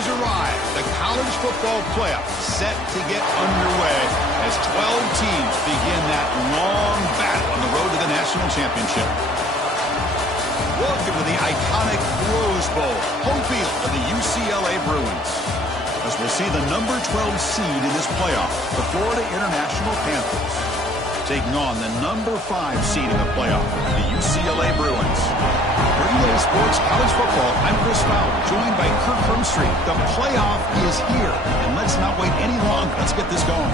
has arrived. The college football playoff set to get underway as 12 teams begin that long battle on the road to the national championship. Welcome to the iconic Rose Bowl, home field of the UCLA Bruins. As we'll see the number 12 seed in this playoff, the Florida International Panthers, taking on the number 5 seed in the playoff, the UCLA Bruins. For EA Sports College Football, I'm Chris Fowler, joined by Kirk Hermstreet. The playoff is here, and let's not wait any longer. Let's get this going.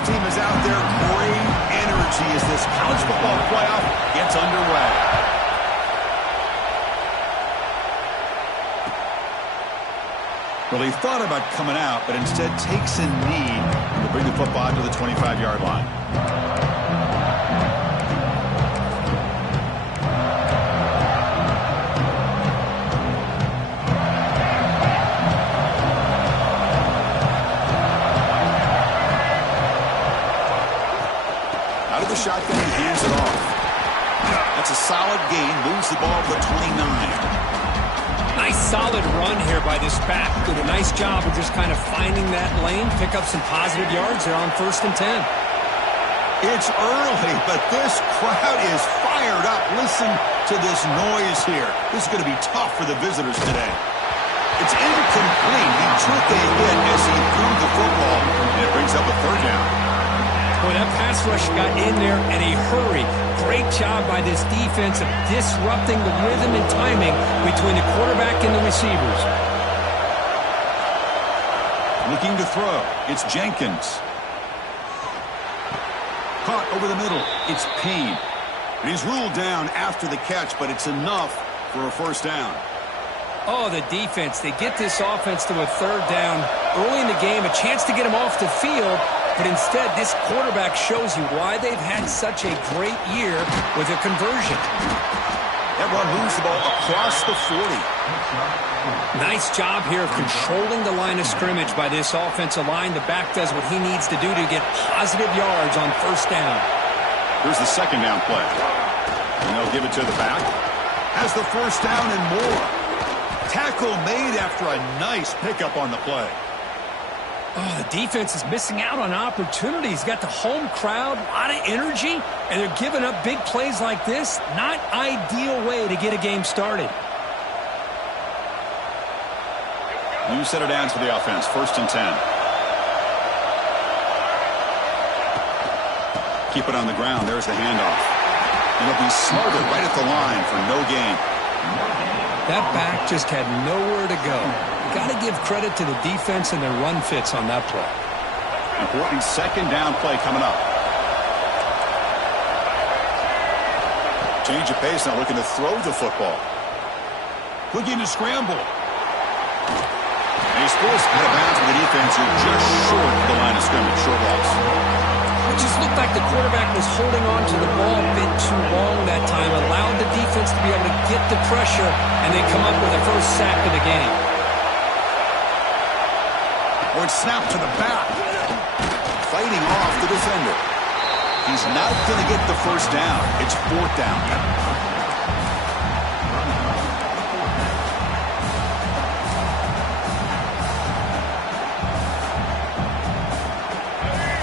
Team is out there. Great energy as this college football playoff gets underway. Well, he thought about coming out, but instead takes a knee to bring the football to the 25-yard line. The shotgun and hands it off. That's a solid gain. Moves the ball to the 29. Nice solid run here by this back. Did a nice job of just kind of finding that lane. Pick up some positive yards there on 1st and 10. It's early, but this crowd is fired up. Listen to this noise here. This is going to be tough for the visitors today. It's incomplete. He took a hit as he threw the football, and it brings up a 3rd down. Boy, that pass rush got in there in a hurry. Great job by this defense of disrupting the rhythm and timing between the quarterback and the receivers. Looking to throw. It's Jenkins. Caught over the middle. It's Payne. He's ruled down after the catch, but it's enough for a 1st down. Oh, the defense. They get this offense to a 3rd down early in the game, a chance to get him off the field. But instead, this quarterback shows you why they've had such a great year with a conversion. That run moves the ball across the 40. Nice job here of controlling the line of scrimmage by this offensive line. The back does what he needs to do to get positive yards on 1st down. Here's the 2nd down play. And they'll give it to the back. Has the 1st down and more. Tackle made after a nice pickup on the play. Oh, the defense is missing out on opportunities. Got the home crowd, a lot of energy, and they're giving up big plays like this. Not ideal way to get a game started. New set of downs for the offense. 1st and 10. Keep it on the ground. There's the handoff. And it'll be smarted right at the line for no gain. That back just had nowhere to go. Got to give credit to the defense and their run fits on that play. Important 2nd down play coming up. Change of pace now, looking to throw the football. Looking to scramble. And he's forced out of bounds with the defense. You're just short of the line of scrimmage. Short loss. It just looked like the quarterback was holding on to the ball a bit too long that time. Allowed the defense to be able to get the pressure and then come up with a 1st sack of the game. Or it's snapped to the back. Fighting off the defender. He's not going to get the 1st down. It's 4th down.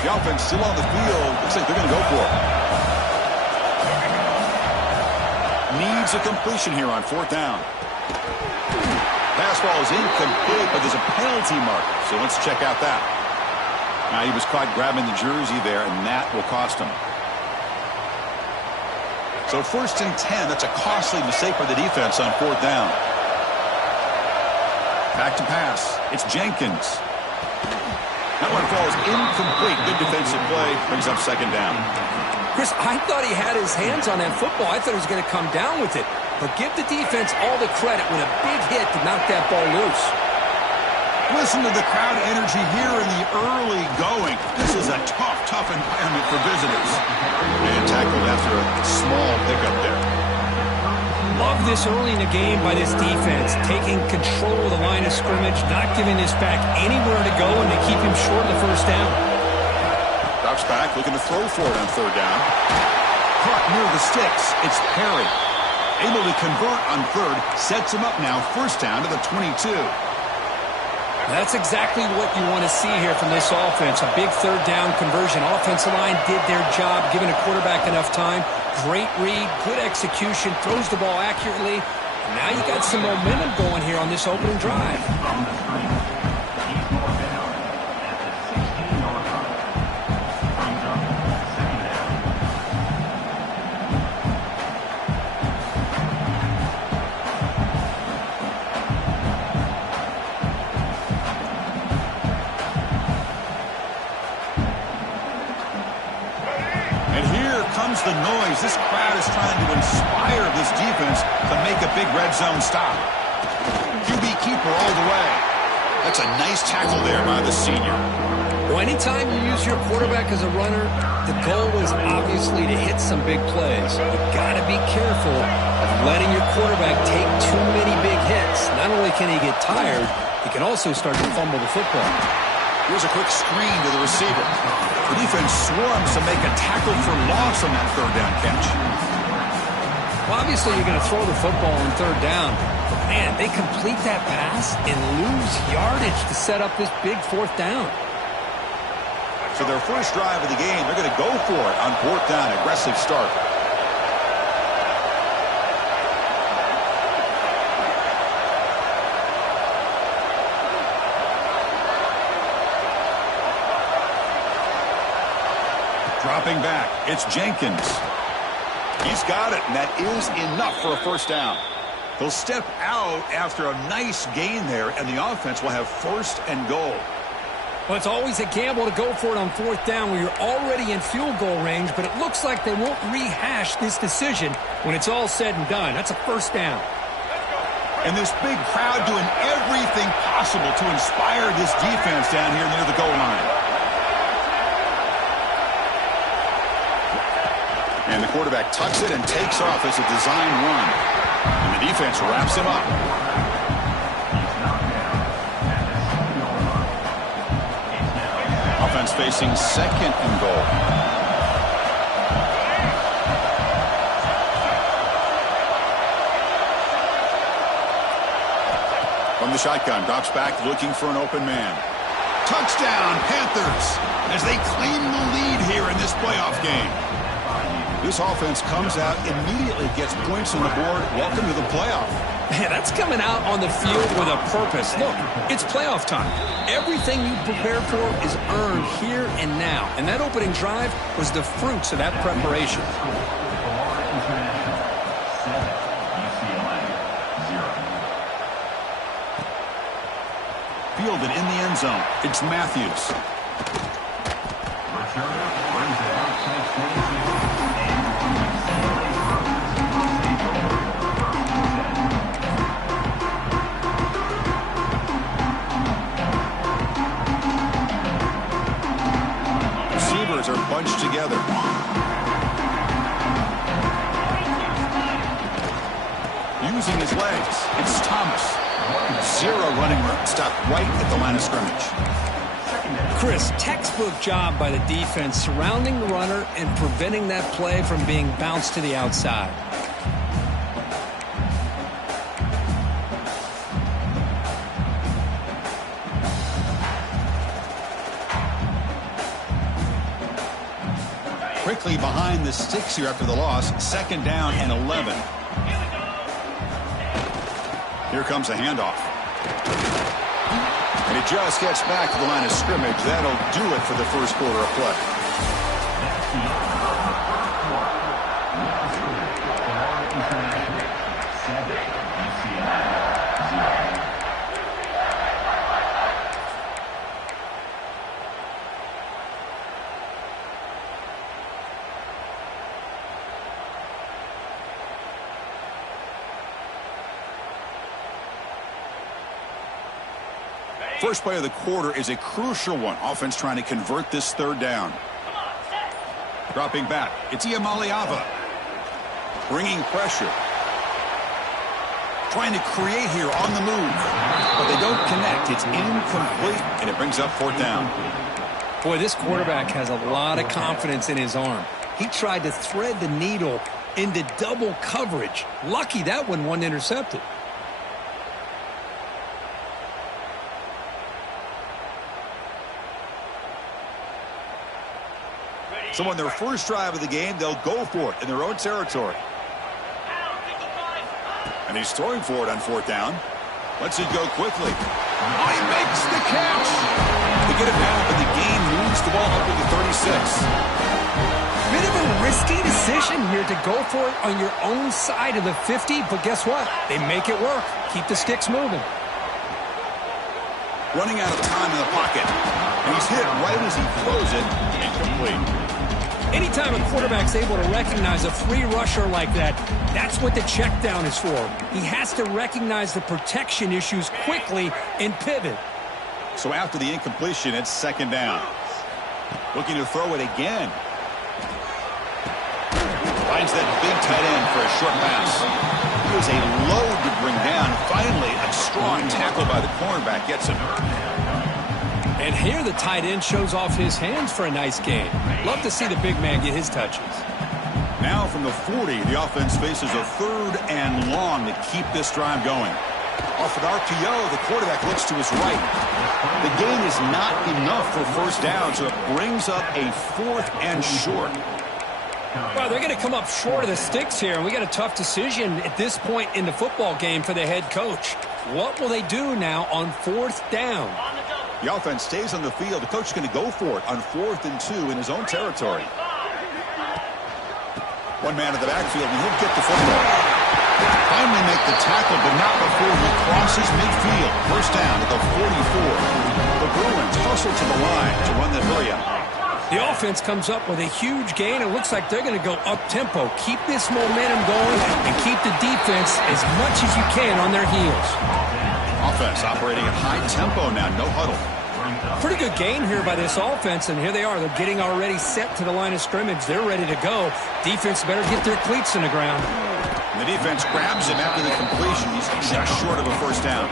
The offense still on the field. Looks like they're going to go for it. Needs a completion here on 4th down. Pass ball is incomplete, but there's a penalty marker, so let's check out that. Now, he was caught grabbing the jersey there, and that will cost him. So 1st and 10, that's a costly mistake for the defense on 4th down. Back to pass. It's Jenkins. That one falls incomplete. Good defensive play. Brings up 2nd down. Chris, I thought he had his hands on that football. I thought he was going to come down with it. But give the defense all the credit with a big hit to knock that ball loose. Listen to the crowd energy here in the early going. This is a tough environment for visitors. And tackled after a small pickup there. love this early in the game by this defense, taking control of the line of scrimmage, not giving this back anywhere to go, and they keep him short of the first down. Drops back, looking to throw for it on third down. Caught near the sticks. It's Perry. Able to convert on third, sets him up now, first down to the 22. That's exactly what you want to see here from this offense. A big third down conversion. Offensive line did their job, giving a quarterback enough time. Great read, good execution, throws the ball accurately. And now you got some momentum going here on this opening drive. The noise. This crowd is trying to inspire this defense to make a big red zone stop. QB keeper all the way. That's a nice tackle there by the senior. Well, anytime you use your quarterback as a runner, the goal is obviously to hit some big plays. You've got to be careful of letting your quarterback take too many big hits. Not only can he get tired, he can also start to fumble the football. Here's a quick screen to the receiver. The defense swarms to make a tackle for loss on that third down catch. Well, obviously, you're going to throw the football on third down. But, man, they complete that pass and lose yardage to set up this big fourth down. So their first drive of the game, they're going to go for it on fourth down. Aggressive start. Dropping back, it's Jenkins. He's got it, and that is enough for a first down. He'll step out after a nice gain there, and the offense will have first and goal. Well, it's always a gamble to go for it on fourth down when you're already in field goal range, but it looks like they won't rehash this decision when it's all said and done. That's a first down. And this big crowd doing everything possible to inspire this defense down here near the goal line. And the quarterback tucks it and takes off as a design run. And the defense wraps him up. Offense facing second and goal. From the shotgun, drops back looking for an open man. Touchdown, Panthers, as they claim the lead here in this playoff game. This offense comes out, immediately gets points on the board. Welcome to the playoff. Man, that's coming out on the field with a purpose. Look, it's playoff time. Everything you prepare for is earned here and now. And that opening drive was the fruits of that preparation. Fielded in the end zone. It's Matthews. Receivers are bunched together. Using his legs, it's Thomas. Zero running room. Stopped right at the line of scrimmage. Chris, textbook job by the defense surrounding the runner and preventing that play from being bounced to the outside. Quickly behind the sticks here after the loss. Second down and 11. Here comes a handoff. And it just gets back to the line of scrimmage. That'll do it for the first quarter of play. First play of the quarter is a crucial one. Offense trying to convert this third down. Dropping back, it's Iamaleava. Bringing pressure. trying to create here on the move. But they don't connect. It's incomplete, and it brings up 4th down. Boy, this quarterback has a lot of confidence in his arm. He tried to thread the needle into double coverage. Lucky that one wasn't intercepted. So on their first drive of the game, they'll go for it in their own territory. And he's throwing for it on 4th down. Lets it go quickly. Oh, he makes the catch. They get it back, and the game moves the ball up to the 36. Bit of a risky decision here to go for it on your own side of the 50, but guess what? They make it work. Keep the sticks moving. Running out of time in the pocket. And he's hit right as he throws it. Incomplete. Anytime a quarterback's able to recognize a free rusher like that, that's what the check down is for. He has to recognize the protection issues quickly and pivot. So after the incompletion, it's 2nd down. Looking to throw it again. Finds that big tight end for a short pass. He was a load to bring down. Finally, a strong tackle by the cornerback gets him. And here the tight end shows off his hands for a nice game. Love to see the big man get his touches. Now from the 40, the offense faces a 3rd and long to keep this drive going. Off an RPO, the quarterback looks to his right. The gain is not enough for 1st down, so it brings up a 4th and short. Well, they're going to come up short of the sticks here, and we got a tough decision at this point in the football game for the head coach. What will they do now on 4th down? The offense stays on the field. The coach is going to go for it on 4th and 2 in his own territory. One man in the backfield, and he'll get the football. Finally make the tackle, but not before he crosses midfield. 1st down at the 44. The Bruins hustle to the line to run the hurry-up. The offense comes up with a huge gain. It looks like they're going to go up-tempo. Keep this momentum going and keep the defense as much as you can on their heels. Offense operating at high tempo now, no huddle. Pretty good gain here by this offense, and here they are. They're getting already set to the line of scrimmage. They're ready to go. Defense better get their cleats in the ground. And the defense grabs him after the completion. He's just short of a 1st down.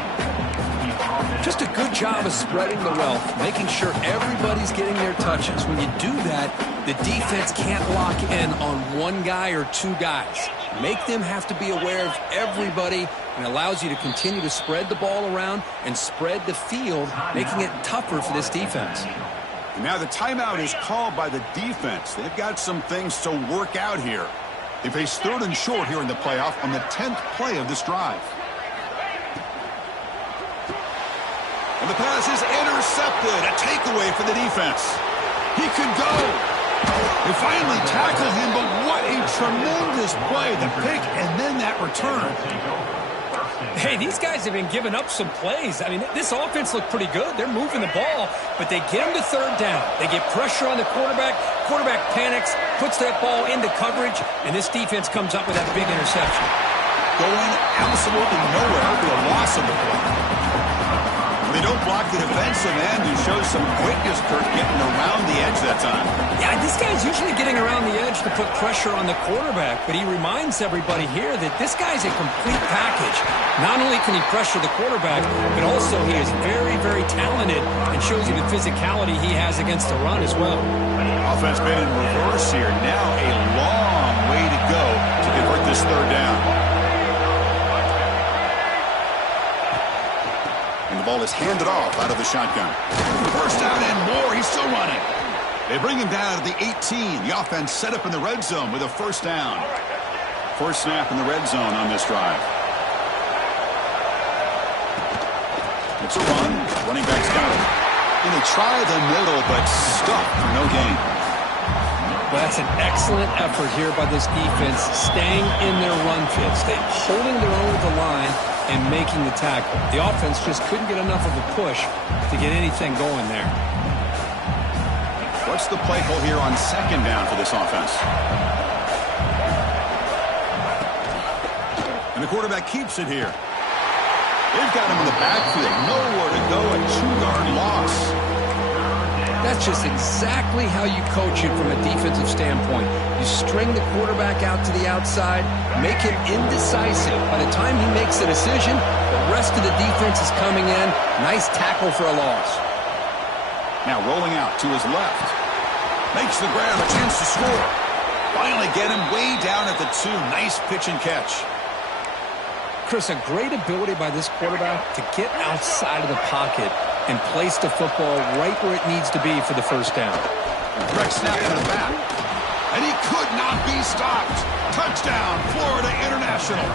Just a good job of spreading the wealth, making sure everybody's getting their touches. When you do that, the defense can't lock in on one guy or 2 guys. Make them have to be aware of everybody, and allows you to continue to spread the ball around and spread the field, making it tougher for this defense. And now the timeout is called by the defense. They've got some things to work out here. They face 3rd and short here in the playoff on the 10th play of this drive. And the pass is intercepted. A takeaway for the defense. He could go. They finally tackle him, but what a tremendous play. The pick and then that return. Hey, these guys have been giving up some plays. I mean, this offense looked pretty good. They're moving the ball, but they get him to 3rd down. They get pressure on the quarterback. Quarterback panics, puts that ball into coverage, and this defense comes up with that big interception. Going absolutely nowhere for a loss on the play. They don't block the defensive end, who shows some quickness, Kurt, getting around the edge that time. Yeah, this guy's usually getting around the edge to put pressure on the quarterback, but he reminds everybody here that this guy's a complete package. Not only can he pressure the quarterback, but also he is very, very talented and shows you the physicality he has against the run as well. Offense been in reverse here. Now a long way to go to convert this 3rd down. And the ball is handed off out of the shotgun. 1st down and more. He's still running. They bring him down to the 18. The offense set up in the red zone with a 1st down. 1st snap in the red zone on this drive. It's a run. Running back's got it. And they try the middle, but stuck for no gain. Well, that's an excellent effort here by this defense, staying in their run field, holding their own with the line and making the tackle. The offense just couldn't get enough of a push to get anything going there. What's the play call here on 2nd down for this offense? And the quarterback keeps it here. They've got him in the backfield. Nowhere to go. A 2-yard loss. that's just exactly how you coach it from a defensive standpoint. You string the quarterback out to the outside, make him indecisive. By the time he makes a decision, the rest of the defense is coming in. Nice tackle for a loss. Now rolling out to his left. Makes the grab, a chance to score. Finally get him way down at the 2. Nice pitch and catch. Chris, a great ability by this quarterback to get outside of the pocket and place the football right where it needs to be for the first down. Direct snap to the back. And he could not be stopped. Touchdown, Florida International.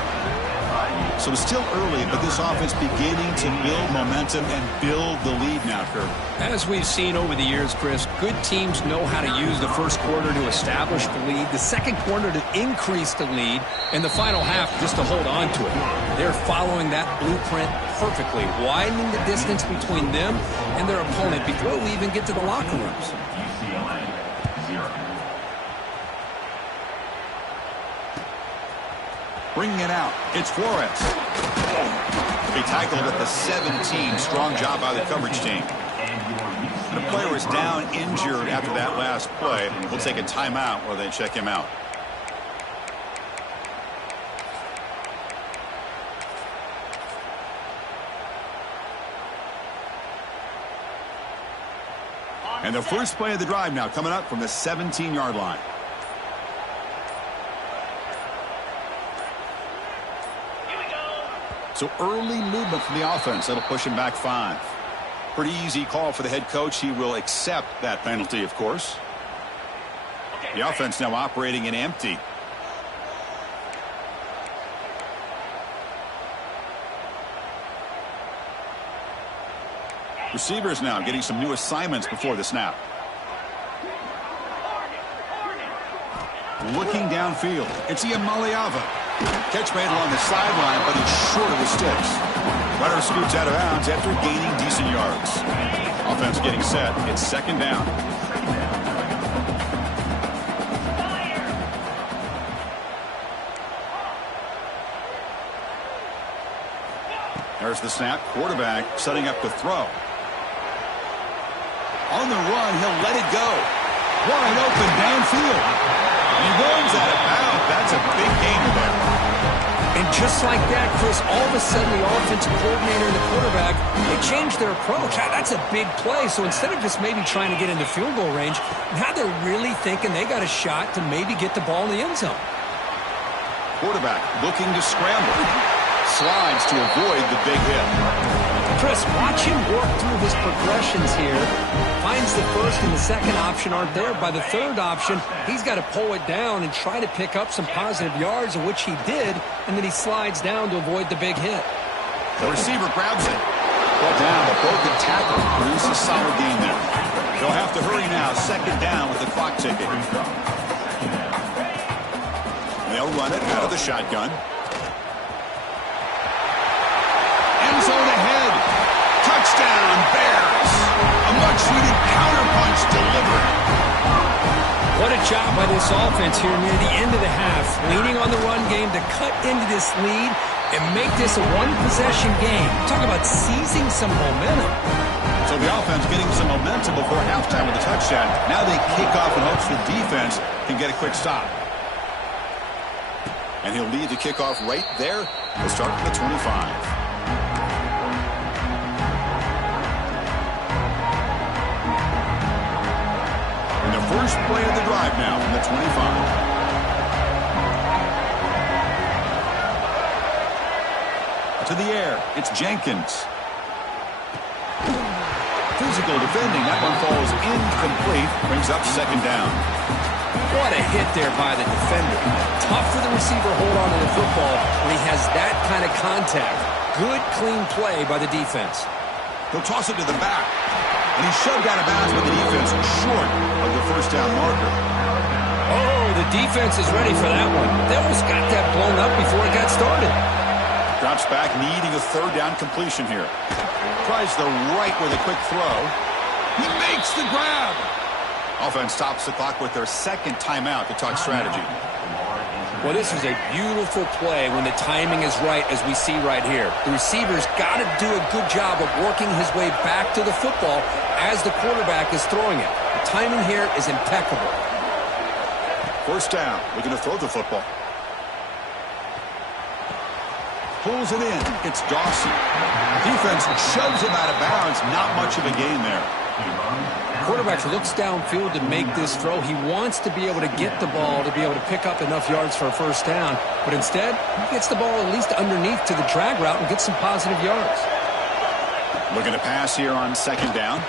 So it's still early, but this offense beginning to build momentum and build the lead now, Kirk. As we've seen over the years, Chris, good teams know how to use the first quarter to establish the lead, the second quarter to increase the lead, and the final half just to hold on to it. They're following that blueprint perfectly, widening the distance between them and their opponent before we even get to the locker rooms. Bringing it out, it's Flores. He tackled at the 17. Strong job by the coverage team. The player is down injured after that last play. We'll take a timeout while they check him out. And the first play of the drive now coming up from the 17-yard line. So early movement from the offense. That'll push him back 5. Pretty easy call for the head coach. He will accept that penalty, of course. The offense now operating in empty. Receivers now getting some new assignments before the snap. Looking downfield. It's Iamaleava. Catch made along the sideline, but he's short of the sticks. Runner scoots out of bounds after gaining decent yards. Offense getting set. It's second down. There's the snap. Quarterback setting up the throw. On the run, he'll let it go. Wide open downfield. He runs out of bounds. That's a big gainer there. And just like that, Chris, all of a sudden the offensive coordinator and the quarterback, they changed their approach. That's a big play. So instead of just maybe trying to get into field goal range, now they're really thinking they got a shot to maybe get the ball in the end zone. Quarterback looking to scramble. Slides to avoid the big hit. Chris, watch him work through his progressions here. Finds the first and the second option aren't there. By the third option, he's got to pull it down and try to pick up some positive yards, of which he did, and then he slides down to avoid the big hit. The receiver grabs it. Brought down, but broken tackle produces a solid gain there. They'll have to hurry now. Second down with the clock ticking. They'll run it out of the shotgun. End zone ahead. Touchdown, Bears. A much-needed counterpunch delivered. What a job by this offense here near the end of the half. Leaning on the run game to cut into this lead and make this a one-possession game. Talk about seizing some momentum. So the offense getting some momentum before halftime with a touchdown. Now they kick off in hopes the defense can get a quick stop. And he'll lead the kickoff right there. We'll start with the 25. And the first play of the drive now from the 25. To the air, it's Jenkins. Physical defending, that one falls incomplete, brings up second down. What a hit there by the defender. Tough for the receiver to hold on to the football when he has that kind of contact. Good, clean play by the defense. He'll toss it to the back. And he's shoved out of bounds with the defense short of the first down marker. Oh, the defense is ready for that one. They almost got that blown up before it got started. Drops back, needing a third down completion here. Tries the right with a quick throw. He makes the grab. Offense stops the clock with their second timeout to talk strategy. Well, this is a beautiful play when the timing is right, as we see right here. The receiver's got to do a good job of working his way back to the football as the quarterback is throwing it. The timing here is impeccable. First down. Looking to throw the football. Pulls it in. It's Dawson. Defense shoves him out of bounds. Not much of a gain there. Quarterback looks downfield to make this throw. He wants to be able to get the ball to be able to pick up enough yards for a first down. But instead, he gets the ball at least underneath to the drag route and gets some positive yards. Looking to pass here on second down.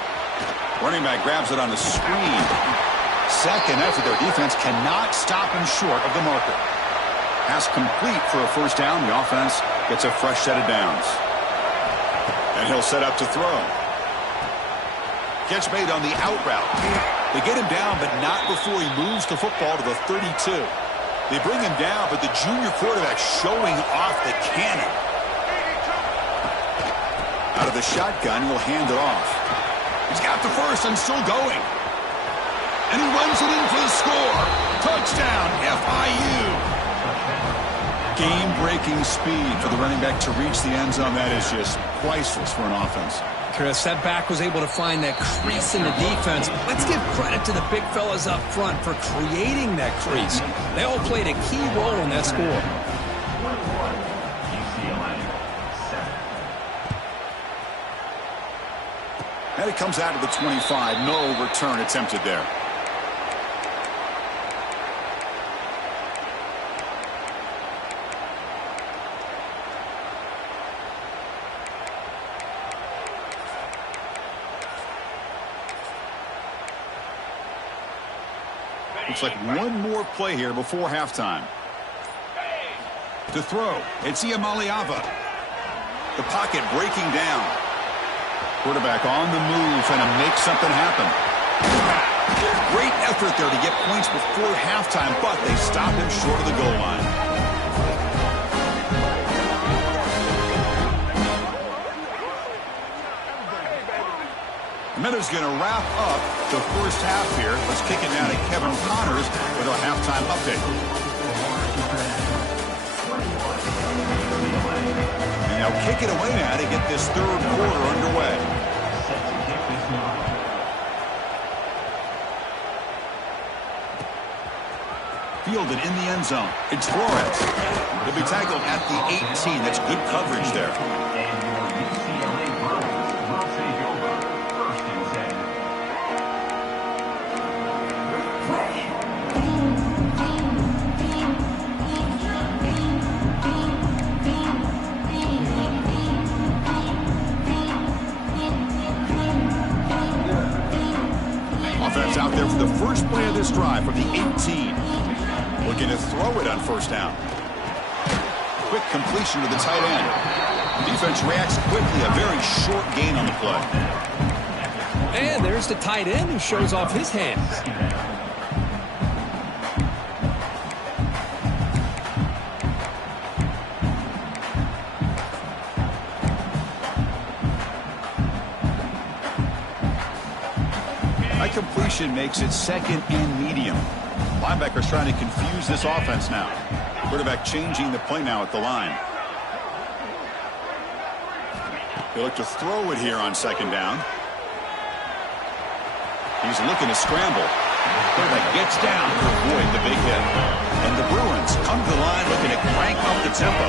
Running back grabs it on the screen. Second effort. Their defense cannot stop him short of the marker. Pass complete for a first down. The offense gets a fresh set of downs. And he'll set up to throw. Catch made on the out route. They get him down, but not before he moves the football to the 32. They bring him down, but the junior quarterback showing off the cannon. Out of the shotgun, he'll hand it off. He's got the first and still going. And he runs it in for the score. Touchdown, FIU. Game-breaking speed for the running back to reach the end zone. That is just priceless for an offense. Chris, that back was able to find that crease in the defense. Let's give credit to the big fellas up front for creating that crease. They all played a key role in that score. And it comes out to the 25. No return attempted there. Looks like one more play here before halftime. To throw, it's Iamaleava. The pocket breaking down. Quarterback on the move, trying to make something happen. Great effort there to get points before halftime, but they stop him short of the goal line. Minutes going to wrap up the first half here. Let's kick it now to Kevin Connors with our halftime update. And they'll kick it away now to get this third quarter underway. Fielded in the end zone. It's Flores. He'll be tackled at the 18. That's good coverage there. Offense out there for the first play of this drive from the 18. Looking to throw it on first down. Quick completion to the tight end. Defense reacts quickly. A very short gain on the play. And there's the tight end who shows off his hands. Completion makes it second and medium. Linebackers trying to confuse this offense now. Quarterback changing the play now at the line. They look to throw it here on second down. He's looking to scramble. Quarterback gets down to avoid the big hit. And the Bruins come to the line looking to crank up the tempo.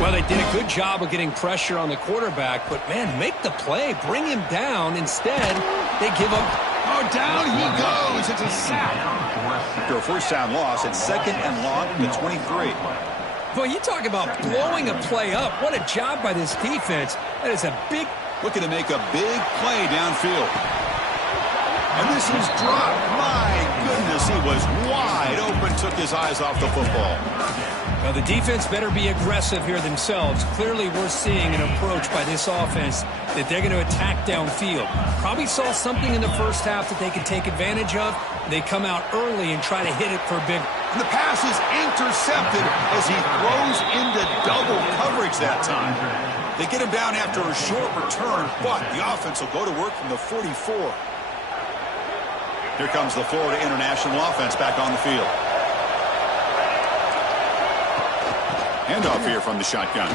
Well, they did a good job of getting pressure on the quarterback, but man, make the play, bring him down. Instead, they give up. Oh, down he goes. It's a sack. After a first down loss, it's second and long from the 23. Boy, you talk about blowing a play up. What a job by this defense. That is a big... Looking to make a big play downfield. And this is dropped. My goodness, he was wide open, took his eyes off the football. Well, the defense better be aggressive here themselves. Clearly, we're seeing an approach by this offense that they're going to attack downfield. Probably saw something in the first half that they could take advantage of. They come out early and try to hit it for a big... And the pass is intercepted as he throws into double coverage that time. They get him down after a short return, but the offense will go to work from the 44. Here comes the Florida International offense back on the field. Handoff here from the shotgun.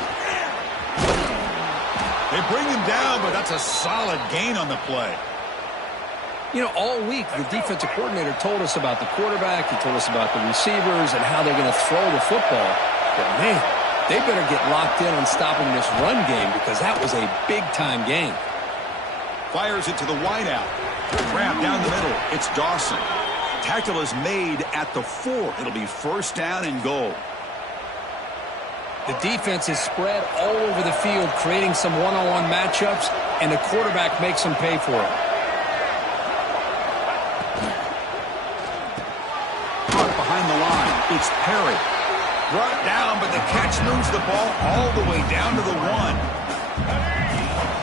They bring him down, but that's a solid gain on the play. You know, all week, the defensive coordinator told us about the quarterback. He told us about the receivers and how they're going to throw the football. But, man, they better get locked in on stopping this run game because that was a big-time game. Fires it to the wideout. Grab down the middle. It's Dawson. Tackle is made at the 4. It'll be first down and goal. The defense is spread all over the field, creating some one-on-one matchups, and the quarterback makes them pay for it. Caught behind the line. It's Perry. Brought down, but the catch moves the ball all the way down to the 1.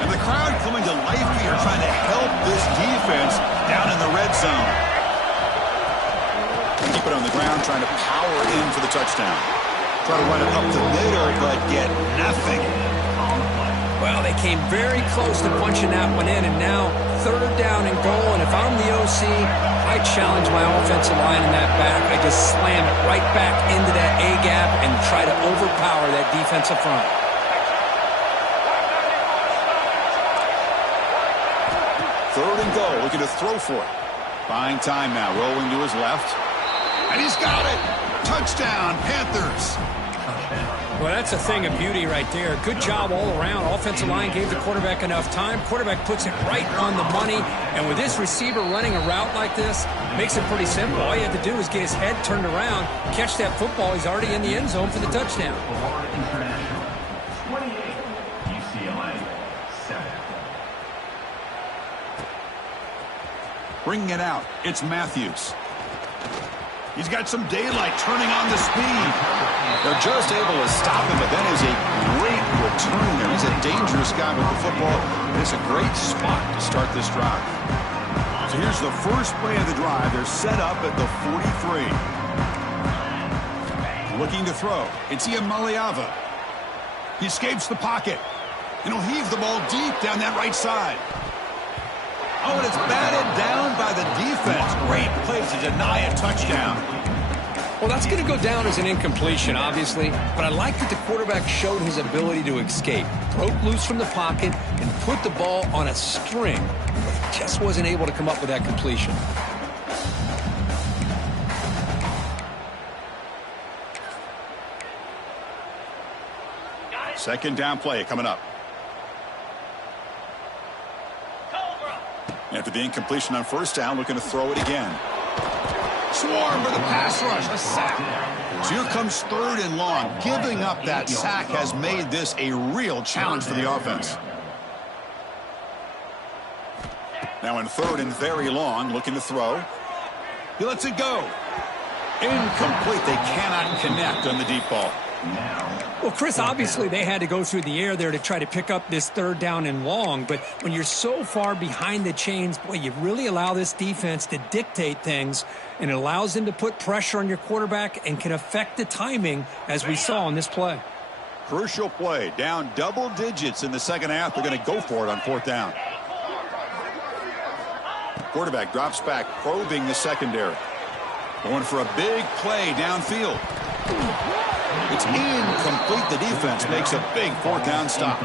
And the crowd coming to life here trying to help this defense down in the red zone. Keep it on the ground, trying to power in for the touchdown. Try to run it up the middle, but get nothing. Well, they came very close to punching that one in, and now third down and goal. And if I'm the OC, I challenge my offensive line in that back. I just slam it right back into that A-gap and try to overpower that defensive front. Third and goal, looking to throw for it. Buying time now, rolling to his left. And he's got it! Touchdown, Panthers! Well, that's a thing of beauty right there. Good job all around. Offensive line gave the quarterback enough time. Quarterback puts it right on the money. And with this receiver running a route like this, makes it pretty simple. All you have to do is get his head turned around, catch that football. He's already in the end zone for the touchdown. Bringing it out, it's Matthews. He's got some daylight turning on the speed. They're just able to stop him, but that is a great return there. He's a dangerous guy with the football. It's a great spot to start this drive. So here's the first play of the drive. They're set up at the 43. Looking to throw. It's Iamaleava. He escapes the pocket. And he'll heave the ball deep down that right side. Oh, and it's batted down by the defense. Great play to deny a touchdown. Well, that's going to go down as an incompletion, obviously, but I like that the quarterback showed his ability to escape, broke loose from the pocket, and put the ball on a string, but he just wasn't able to come up with that completion. Second down play coming up. After the incompletion on first down, looking to throw it again. Swarm for the pass rush, a sack. So here comes third and long. Giving up that sack has made this a real challenge for the offense. Now in third and very long, looking to throw. He lets it go. Incomplete. They cannot connect on the deep ball. Well, Chris, obviously they had to go through the air there to try to pick up this third down and long, but when you're so far behind the chains, boy, you really allow this defense to dictate things, and it allows them to put pressure on your quarterback and can affect the timing, as we saw on this play. Crucial play, down double digits in the second half. They're going to go for it on fourth down. Quarterback drops back, probing the secondary. Going for a big play downfield. It's incomplete. The defense makes a big fourth down stop.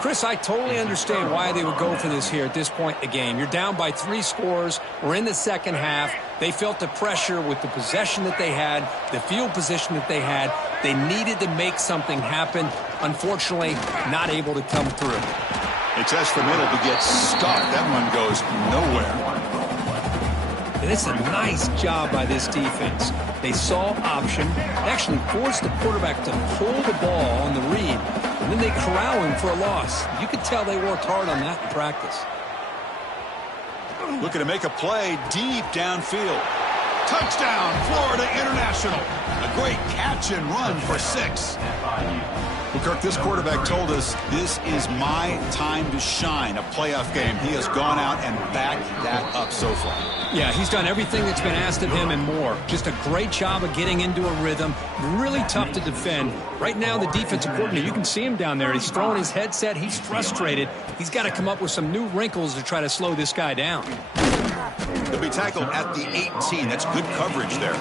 Chris, I totally understand why they would go for this here at this point in the game. You're down by 3 scores. We're in the second half. They felt the pressure with the possession that they had, the field position that they had. They needed to make something happen. Unfortunately, not able to come through. They test the middle to get stuck. That one goes nowhere. And it's a nice job by this defense. They saw option, actually forced the quarterback to pull the ball on the read, and then they corral him for a loss. You could tell they worked hard on that in practice. Looking to make a play deep downfield. Touchdown, Florida International. A great catch and run for 6. Well, Kirk, this quarterback told us this is my time to shine, a playoff game. He has gone out and backed that up so far. Yeah, he's done everything that's been asked of him and more. Just a great job of getting into a rhythm. Really tough to defend. Right now, the defensive coordinator, you can see him down there. He's throwing his headset. He's frustrated. He's got to come up with some new wrinkles to try to slow this guy down. He'll be tackled at the 18. That's good coverage there.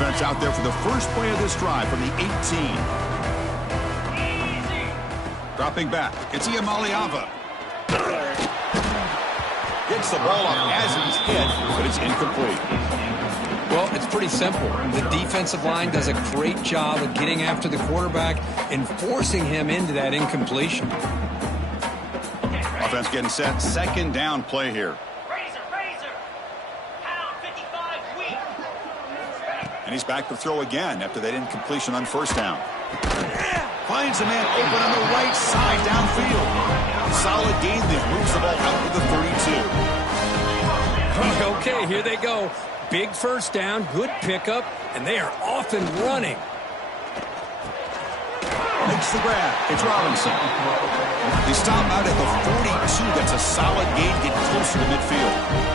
Offense out there for the first play of this drive from the 18. Dropping back, it's Iamaliava. Gets the ball up as he's hit, but it's incomplete. Well, it's pretty simple. The defensive line does a great job of getting after the quarterback and forcing him into that incompletion. Offense getting set. Second down play here. And he's back to throw again after that incompletion on first down. Finds a man open on the right side downfield. Solid gain there. Moves the ball out to the 32. Okay, here they go. Big first down, good pickup, and they are off and running. Makes the grab. It's Robinson. He stopped out at the 42. That's a solid gain, getting closer to midfield.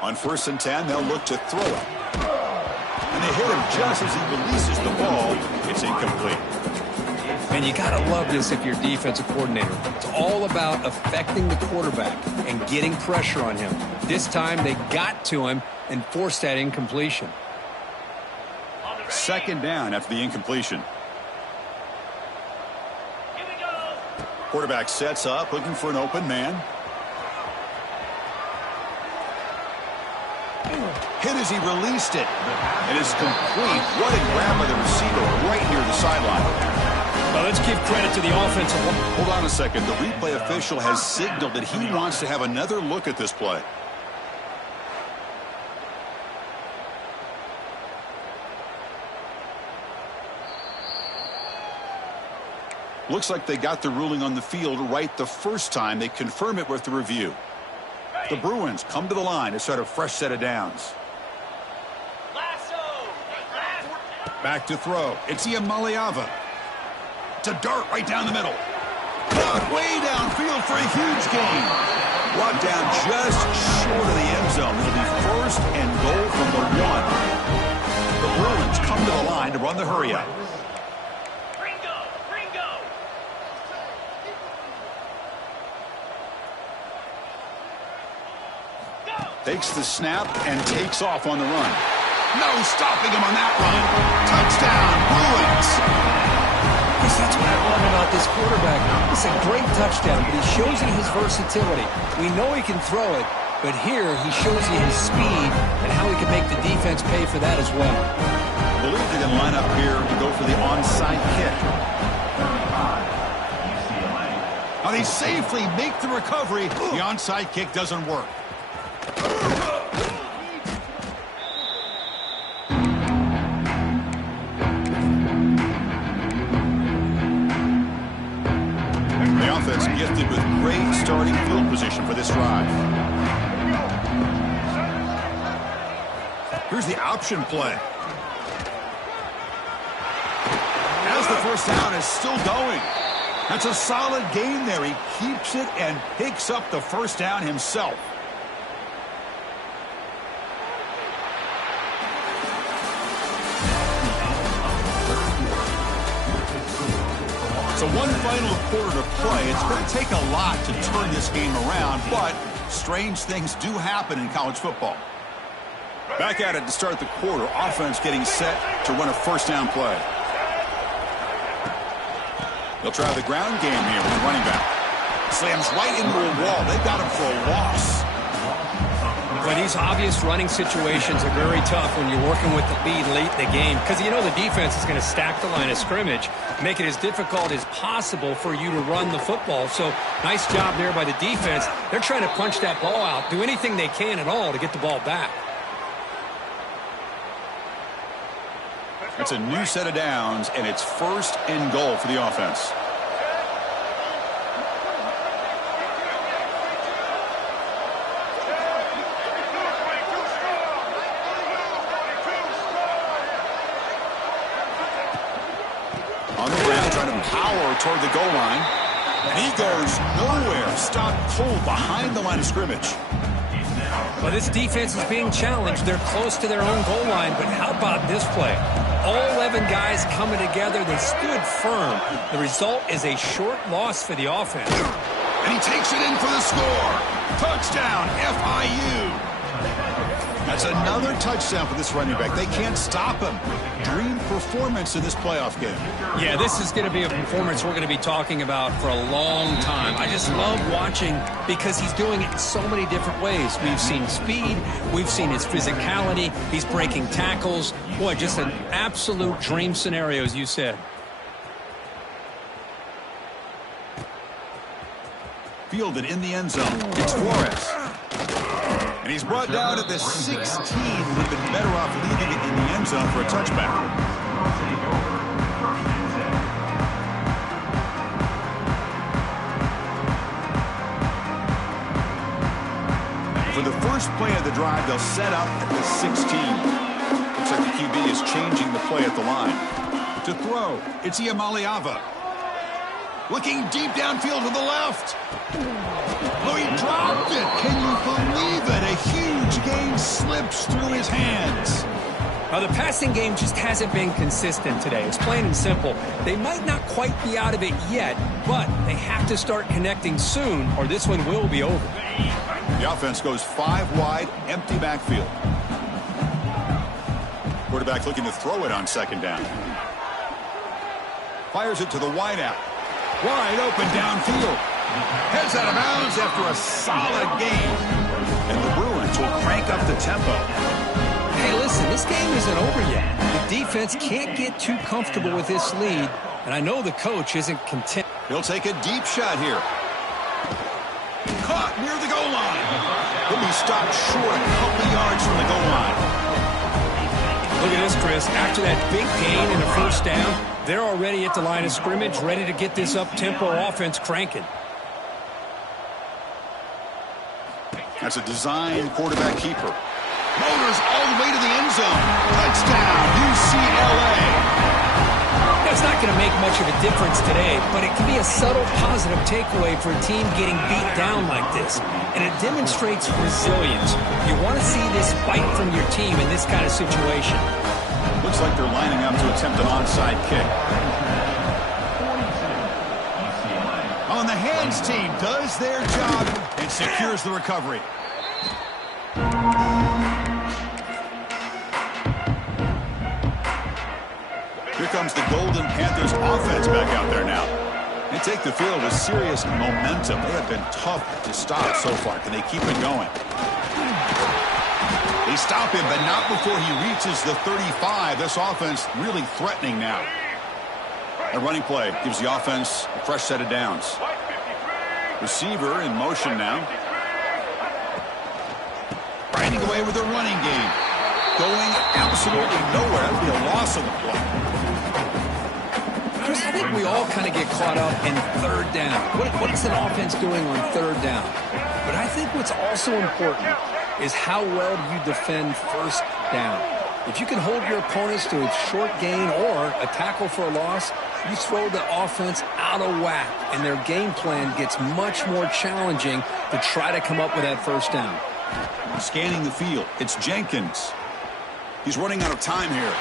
On 1st and 10, they'll look to throw it. And they hit him just as he releases the ball. It's incomplete. And you got to love this if you're defensive coordinator. It's all about affecting the quarterback and getting pressure on him. This time they got to him and forced that incompletion. Second down after the incompletion. Quarterback sets up, looking for an open man. Hit as he released it. It is complete. What a grab by the receiver right near the sideline. Well, let's give credit to the offensive line. Hold on a second. The replay official has signaled that he wants to have another look at this play. Looks like they got the ruling on the field right the first time. They confirm it with the review. The Bruins come to the line to start a fresh set of downs. Back to throw. It's Iamaliava. It's a dart right down the middle. Caught way downfield for a huge gain. Brought down just short of the end zone. It'll be 1st and goal from the 1. The Bruins come to the line to run the hurry up. Takes the snap and takes off on the run. No stopping him on that run. Touchdown, Bruins. Yes, that's what I love about this quarterback. It's a great touchdown, but he shows you his versatility. We know he can throw it, but here he shows you his speed and how he can make the defense pay for that as well. I believe they're going to line up here to go for the onside kick. Now they safely make the recovery. The onside kick doesn't work. The offense gifted with great starting field position for this drive. Here's the option play. As the first down is still going. That's a solid gain there. He keeps it and picks up the first down himself. So one final quarter to play. It's going to take a lot to turn this game around, but strange things do happen in college football. Back at it to start the quarter. Offense getting set to run a first down play. They'll try the ground game here with the running back. Slams right into a wall. They've got him for a loss. Well, these obvious running situations are very tough when you're working with the lead late in the game because you know the defense is going to stack the line of scrimmage, make it as difficult as possible for you to run the football. So nice job there by the defense. They're trying to punch that ball out, do anything they can at all to get the ball back. It's a new set of downs, and it's 1st and goal for the offense. On the ground, trying to power toward the goal line. And he goes nowhere. Stopped cold behind the line of scrimmage. Well, this defense is being challenged. They're close to their own goal line, but how about this play? All 11 guys coming together. They stood firm. The result is a short loss for the offense. And he takes it in for the score. Touchdown, FIU. That's another touchdown for this running back. They can't stop him. Dream performance in this playoff game. Yeah, this is going to be a performance we're going to be talking about for a long time. I just love watching because he's doing it in so many different ways. We've seen speed. We've seen his physicality. He's breaking tackles. Boy, just an absolute dream scenario, as you said. Fielded in the end zone. It's Flores. And he's brought down at the 16. Would have been better off leaving it in the end zone for a touchback. For the first play of the drive, they'll set up at the 16. Looks like the QB is changing the play at the line. To throw, it's Iamaleava. Looking deep downfield to the left. Oh, he dropped it. Can you believe it? A huge gain slips through his hands. Now, the passing game just hasn't been consistent today. It's plain and simple. They might not quite be out of it yet, but they have to start connecting soon, or this one will be over. The offense goes 5 wide, empty backfield. Quarterback looking to throw it on second down. Fires it to the wideout. Wide open downfield. Heads out of bounds after a solid game. And the Bruins will crank up the tempo. Hey, listen, this game isn't over yet. The defense can't get too comfortable with this lead, and I know the coach isn't content. He'll take a deep shot here. Caught near the goal line. He'll be stopped short a couple yards from the goal line. Look at this, Chris. After that big gain and a first down, they're already at the line of scrimmage, ready to get this up-tempo offense cranking. That's a design quarterback keeper. Motors all the way to the end zone. Touchdown, UCLA. That's not going to make much of a difference today, but it can be a subtle positive takeaway for a team getting beat down like this. And it demonstrates resilience. You want to see this fight from your team in this kind of situation. Looks like they're lining up to attempt an onside kick. On the hands team does their job and secures the recovery. Here comes the Golden Panthers offense back out there now. They take the field with serious momentum. They have been tough to stop so far. Can they keep it going? They stop him, but not before he reaches the 35. This offense really threatening now. A running play gives the offense a fresh set of downs. Receiver in motion now. Grinding away with a running game. Going absolutely nowhere. That would be a loss on the play. Chris, I think we all kind of get caught up in third down. What is an offense doing on third down? But I think what's also important is how well do you defend first down. If you can hold your opponents to a short gain or a tackle for a loss, you throw the offense out of whack, and their game plan gets much more challenging to try to come up with that first down. Scanning the field, it's Jenkins. He's running out of time here.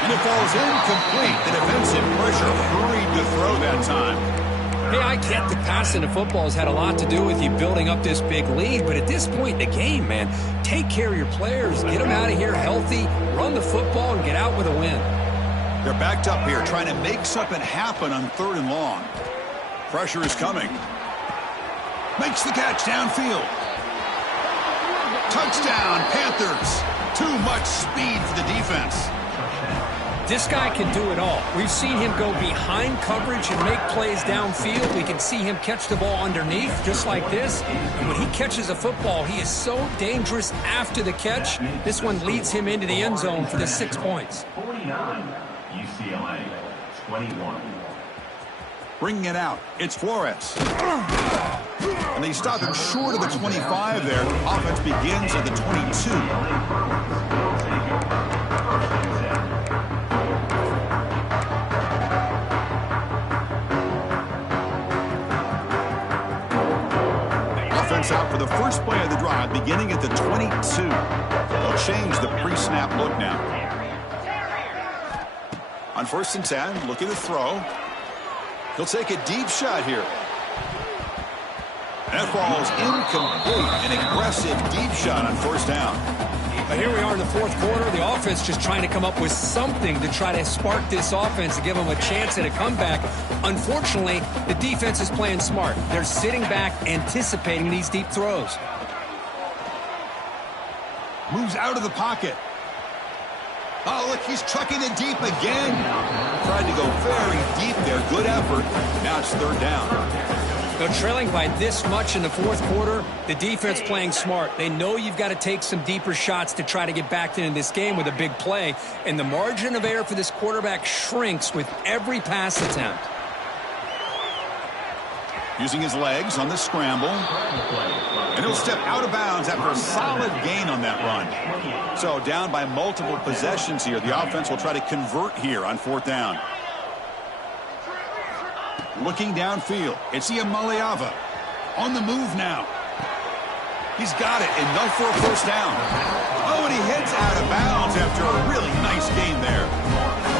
And it falls incomplete. The defensive pressure hurried to throw that time. Hey, I get the passing of football has had a lot to do with you building up this big lead, but at this point in the game, man, take care of your players, get them out of here healthy, run the football, and get out with a win. They're backed up here trying to make something happen on 3rd and long. Pressure is coming. Makes the catch downfield. Touchdown, Panthers. Too much speed for the defense. This guy can do it all. We've seen him go behind coverage and make plays downfield. We can see him catch the ball underneath just like this. And when he catches a football, he is so dangerous after the catch. This one leads him into the end zone for the 6 points. 49, UCLA, 21. Bringing it out, it's Flores. And they stop him short of the 25 there. Offense begins at the 22. Out for the first play of the drive, beginning at the 22. They'll change the pre-snap look now. On 1st and 10, looking to throw. He'll take a deep shot here. That falls incomplete. An aggressive deep shot on 1st down. But here we are in the 4th quarter. The offense just trying to come up with something to try to spark this offense and give them a chance at a comeback. Unfortunately, the defense is playing smart. They're sitting back, anticipating these deep throws. Moves out of the pocket. Oh, look, he's trucking it deep again. Tried to go very deep there. Good effort. Now it's 3rd down. They're trailing by this much in the 4th quarter. The defense playing smart. They know you've got to take some deeper shots to try to get back into this game with a big play. And the margin of error for this quarterback shrinks with every pass attempt. Using his legs on the scramble. And he'll step out of bounds after a solid gain on that run. So down by multiple possessions here. The offense will try to convert here on 4th down. Looking downfield. It's Iamaleava. On the move now. He's got it. Enough for a 1st down. Oh, and he heads out of bounds after a really nice gain there.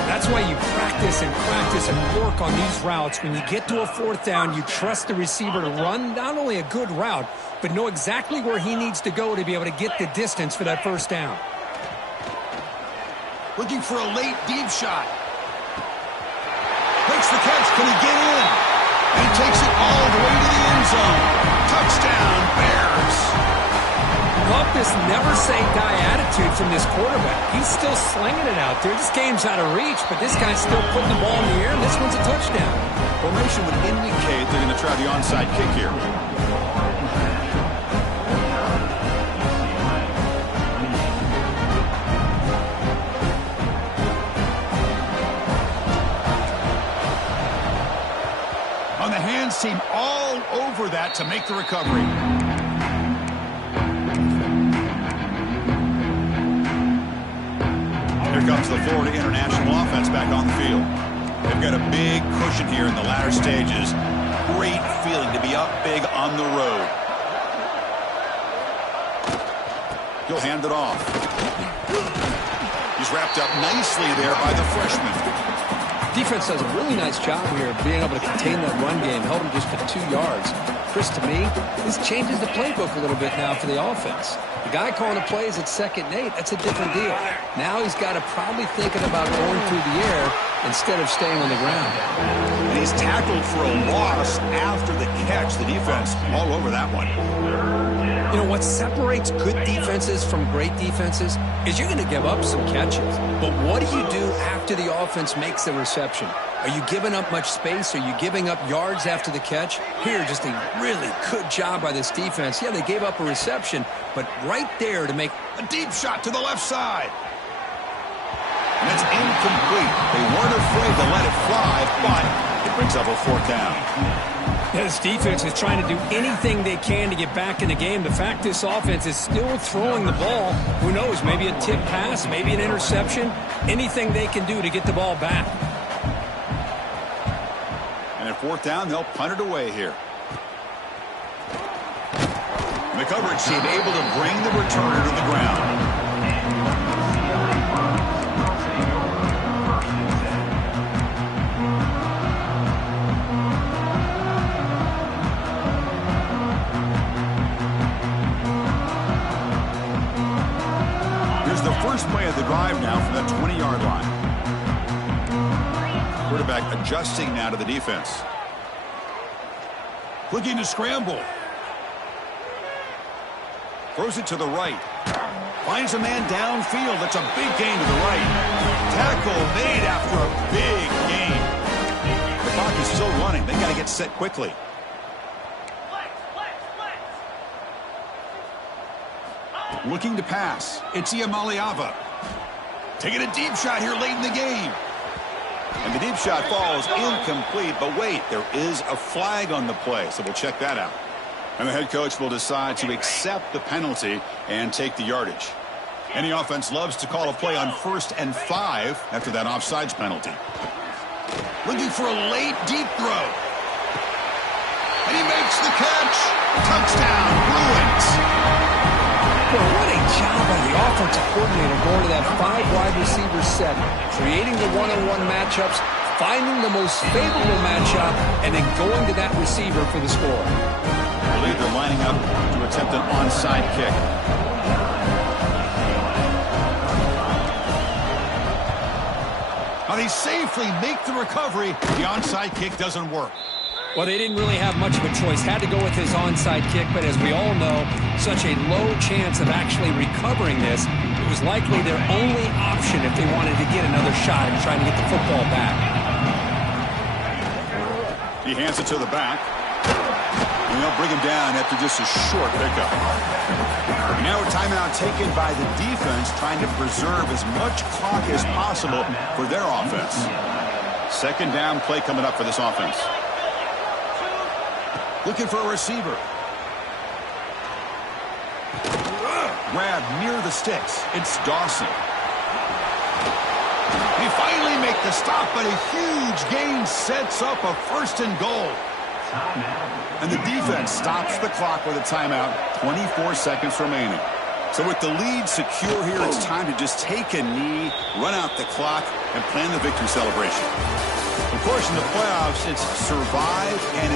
That's why you practice and work on these routes. When you get to a 4th down, you trust the receiver to run not only a good route, but know exactly where he needs to go to be able to get the distance for that 1st down. Looking for a late deep shot. Makes the catch. Can he get in? And he takes it all the way to the end zone. Touchdown, Bears. Love this never-say-die attitude from this quarterback. He's still slinging it out there. This game's out of reach, but this guy's still putting the ball in the air, and this one's a touchdown. Formation would indicate they're going to try the onside kick here. On the hands team all over that to make the recovery. Here comes the Florida International offense back on the field. They've got a big cushion here in the latter stages. Great feeling to be up big on the road. He'll hand it off. He's wrapped up nicely there by the freshman. Defense does a really nice job here of being able to contain that run game, held him just for 2 yards. Chris, to me, this changes the playbook a little bit now for the offense. The guy calling the plays at 2nd and 8, that's a different deal. Now he's got to probably thinking about going through the air instead of staying on the ground. And he's tackled for a loss after the catch. The defense all over that one. You know, what separates good defenses from great defenses is you're going to give up some catches. But what do you do after the offense makes the reception? Are you giving up much space? Are you giving up yards after the catch? Here, just a really good job by this defense. Yeah, they gave up a reception, but right there to make a deep shot to the left side. And it's incomplete. They weren't afraid to let it fly, but it brings up a 4th down. This defense is trying to do anything they can to get back in the game. The fact this offense is still throwing the ball, who knows, maybe a tip pass, maybe an interception, anything they can do to get the ball back. And at 4th down, they'll punt it away here. And the coverage team able to bring the returner to the ground. First play of the drive now from that 20-yard line. Quarterback adjusting now to the defense. Looking to scramble. Throws it to the right. Finds a man downfield. That's a big gain to the right. Tackle made after a big gain. The clock is still running. They got to get set quickly. Looking to pass. It's Iamaleava. Taking a deep shot here late in the game. And the deep shot falls incomplete. But wait, there is a flag on the play, so we'll check that out. And the head coach will decide to accept the penalty and take the yardage. Any offense loves to call a play on 1st and 5 after that offsides penalty. Looking for a late deep throw. And he makes the catch. Touchdown, Bruins. Well, what a job by the offensive coordinator going to that 5 wide receiver set, creating the one-on-one matchups, finding the most favorable matchup, and then going to that receiver for the score. I believe they're lining up to attempt an onside kick. Now they safely make the recovery. The onside kick doesn't work. Well, they didn't really have much of a choice. Had to go with his onside kick, but as we all know, such a low chance of actually recovering this. It was likely their only option if they wanted to get another shot at trying to get the football back. He hands it to the back. And they'll bring him down after just a short pickup. Now a timeout taken by the defense, trying to preserve as much clock as possible for their offense. Second down play coming up for this offense. Looking for a receiver. Grab near the sticks. It's Dawson. They finally make the stop, but a huge gain sets up a 1st and goal. And the defense stops the clock with a timeout. 24 seconds remaining. So with the lead secure here, it's time to just take a knee, run out the clock, and plan the victory celebration. Of course, in the playoffs, it's survive and